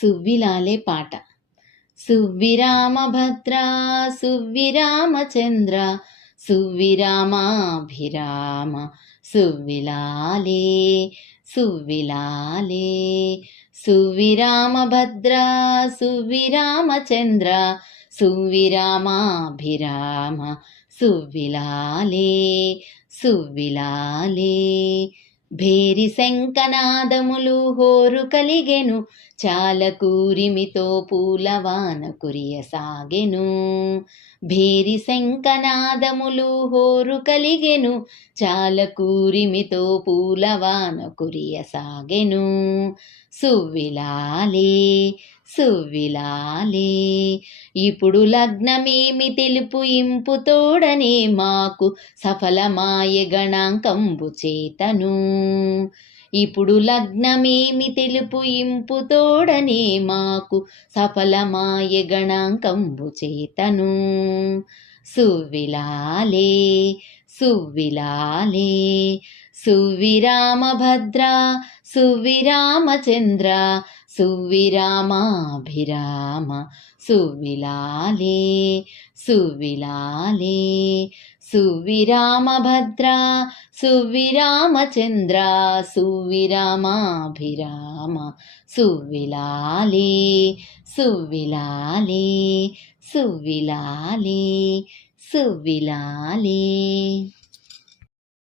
సువ్విలాలే పాట. సువ్విరామభద్ర సువ్విరామచంద్ర సువ్విరామాభిరామ సువ్విలాలే సువ్విలాలే. సువ్విరామభద్ర సువ్విరామచంద్ర సువ్విరామాభిరామ సువ్విలాలే సువ్విలాలే. భేరి శంఖనాదములు హోరు కలిగెను, చాలకూరిమితో పూలవాన కురియసాగెను. భేరి శంఖనాదములు హోరు కలిగెను, చాలకూరిమితో పూలవాన కురియసాగెను. సువ్విలాలే సువ్విలాలే. ఇప్పుడు లగ్నమేమి తెలుపు ఇంపు తోడనే మాకు సఫలమాయ గణాంకంబు చేతను. ఇప్పుడు లగ్నమేమి తెలుపు ఇంపు తోడనే మాకు సఫలమాయ గణాంకంబు చేతను. సువ్విలాలే సువ్విలాలే. సువ్విరామభద్ర సువ్విరామచంద్ర సువ్విరామాభిరామ సువ్విలాలే సువ్విలాలే. సువ్విరామభద్ర సువ్విరామచంద్ర సువ్విరామాభిరామ సువ్విలాలే సువ్విలాలే సువ్విలాలే సువ్విలాలే.